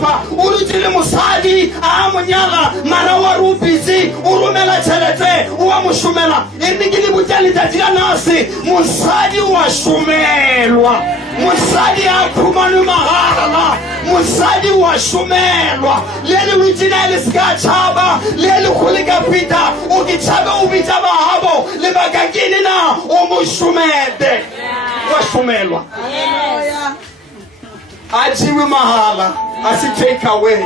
lepa o rutile mosadi a monyala mara wa rupizi o romela tšhelete o a mo šomela e re ke le botsa letsatsi la nase mosadi wa šomelwa mosadi a khumane mahala mosadi wa šomelwa le le rutina le ska tšhaba le le khole ka pita o ke tšhabe o bitsa bahabo le baka kene na o mo šomete wa šomelwa a jiwe mahala a si take away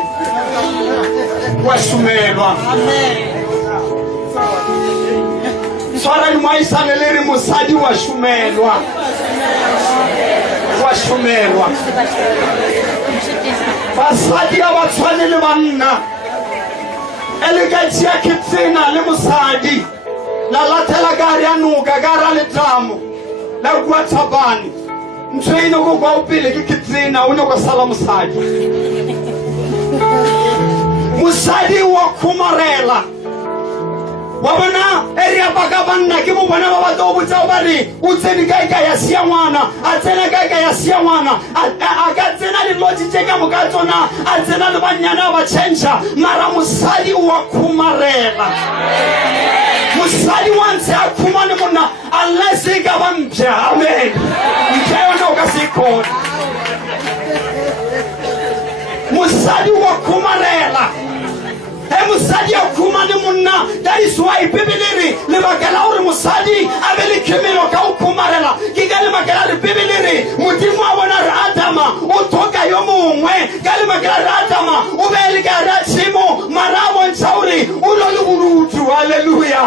wa šomelwa swara ni maisane le re mosadi wa šomelwa wa šomelwa basadi a ba tshwane le banna ele ka tšea ketsena le mosadi la latela ka re a noka ka ra letlamo la kua tshapane ntho e nyako kwa upele ke ketsena o nyako sala mosadi mosadi wa khumarela wa bona area baka banna ke mo bona ba ba to botsa ba re o tsene kae ka ya sia ngwana a tsena kae ka ya sia ngwana a ka tsena le lotsi tse ka moka tsona a tsena le banyana ba change mara mosadi wa khumarela mosadi wa ntse a khumane monna unless e ka ba mpya amen ntse o ka se khona mosadi wa khumarela mosadi a khumane monna that is why bibelere le bakala hore mosadi a be le khemelo ka o khumarela ke ka le makala le bibelere modimo a bona re Adama o thoka yo mongwe ka le makala re Adama o be le ka ra tshimo mara bo ntsa hore o lo le burutu haleluya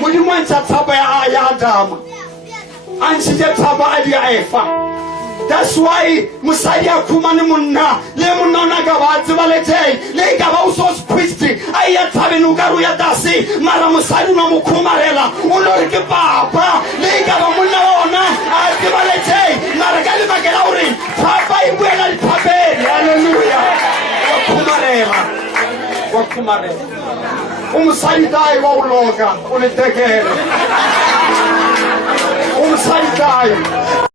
modimo a ntsa thapa ya Adama a ntse thapa a di a efa. That's why mosadi a khumane monna le monna ona ka ba tseba letseng le ka ba o so squisty a ya thabeng o ka ro ya tase mara mosadi no mo khumarela o no re ke papa le ka ba monna ona a tseba letseng mara ka le bakela hore papa e buela le phapedi haleluya wa khumarela o mosadi dai wa o loka o le tekele o mosadi dai